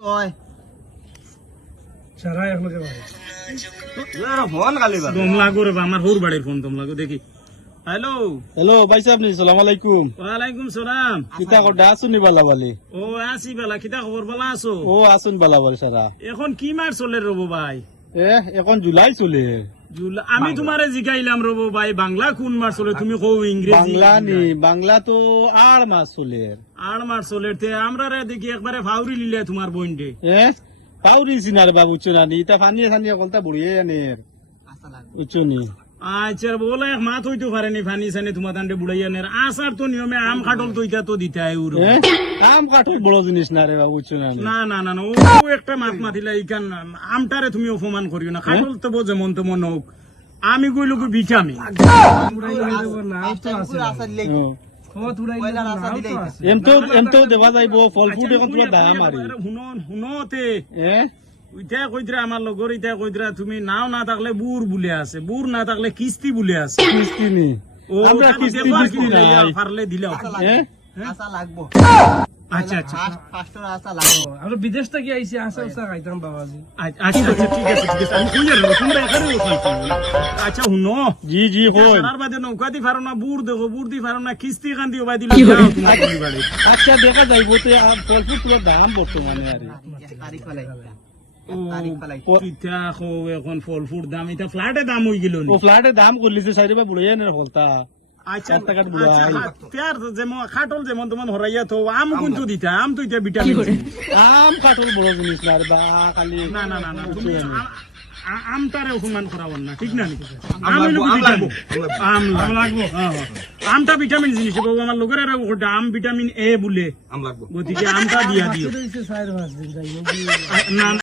ওই সারা এক লোকে বাড়ি ফোন খালি দম লাগো রে আমার হুর বাড়ির ফোন দম লাগো দেখি। হ্যালো হ্যালো ভাই সাহেব নি সালাম আলাইকুম। ওয়ালাইকুম সালাম। কিতা করতে আসুন নি বালা বালি? ও আসি বেলা কিতা খবর বলা আছো? ও আসুন বালা বালি সারা। এখন কি মার চলে রবো ভাই? এখন জুলাই চলে। আমি তোমারে জিগাইলাম রবো ভাই বাংলা কোন মার চলে তুমি কও ইংরেজি। বাংলা নি বাংলা তো 8 মাস চলে। 8 মার চলে তে আমরা রে দেখি একবারে ফাউরি লিলে তোমার বইন্ডে। পাউরি সিনার বাবু উচ্চনা নি তা ফানিয়ে ফানিয়ে কলতা বুড়িয়ে আনের উচ্চনি। আচ্ছা বলে এক মাত হইতে পারেনি ফানি সানি তোমার দান্ডে বুড়াইয়া নের আসার তো নিয়মে আম কাটল তো ইটা তো দিতে হয় উর। আম কাঠের বড় জিনিস না রে বাবু উচ্চনা নি। না না না না ও একটা মাত মাতিলা ইকান আমটারে তুমি অপমান করিও না কাটল তো যেমন তেমন হোক আমি কইলো কি ভিটামিন এমতো দেওয়া যাইব ফল ফুড এখন তোমার দাম আরে শুনোতে ইটা কইতরা আমার লগর ইটা কইতরা তুমি নাও না থাকলে বুর বুলে আছে বুর না থাকলে কিস্তি বুলে আছে কিস্তি নি ও আমরা কিস্তি কিস্তি নাই পারলে দিলাও আশা লাগবো আচ্ছা আচ্ছা ফার্স্টর আশা লাগবো আমরা বিদেশ থেকে আইছি আসা আসা খাইতাম বাবাজি। আচ্ছা আচ্ছা ঠিক আছে আমি কই যাবো তোমরা এখানে বসো। আচ্ছা শুনো জি জি হই তার বাদে নৌকা দি পারো না বুর দেখো বুর দি পারো না কিস্তি কান দিও বাই দিলে আচ্ছা দেখা যাইব তো ফল ফুড তোমার দাম বর্তমানে আরে তারিখ ফলাই কিতা খো এখন ফল ফুড দাম এটা ফ্ল্যাটে দাম হই গেল ও ফ্ল্যাটের দাম করলিছে সাইডে বা বুড়াইয়া নে ফলতা। আচ্ছা তার যেমন খাটল যেমন তোমার হরাইয়া তো আম কিন্তু দিতা আম তো এটা ভিটামিন আম কাঠের বড় জিনিস না রে বা খালি না না না না তুমি আমটারে অপমান করাবো না ঠিক না নাকি আম হইলো ভিটামিন আম লাগবো আমটা ভিটামিন জিনিস বাবু আমার লোকের আম ভিটামিন এ বলে আম লাগবো গতিকে আমটা দিয়া দিও না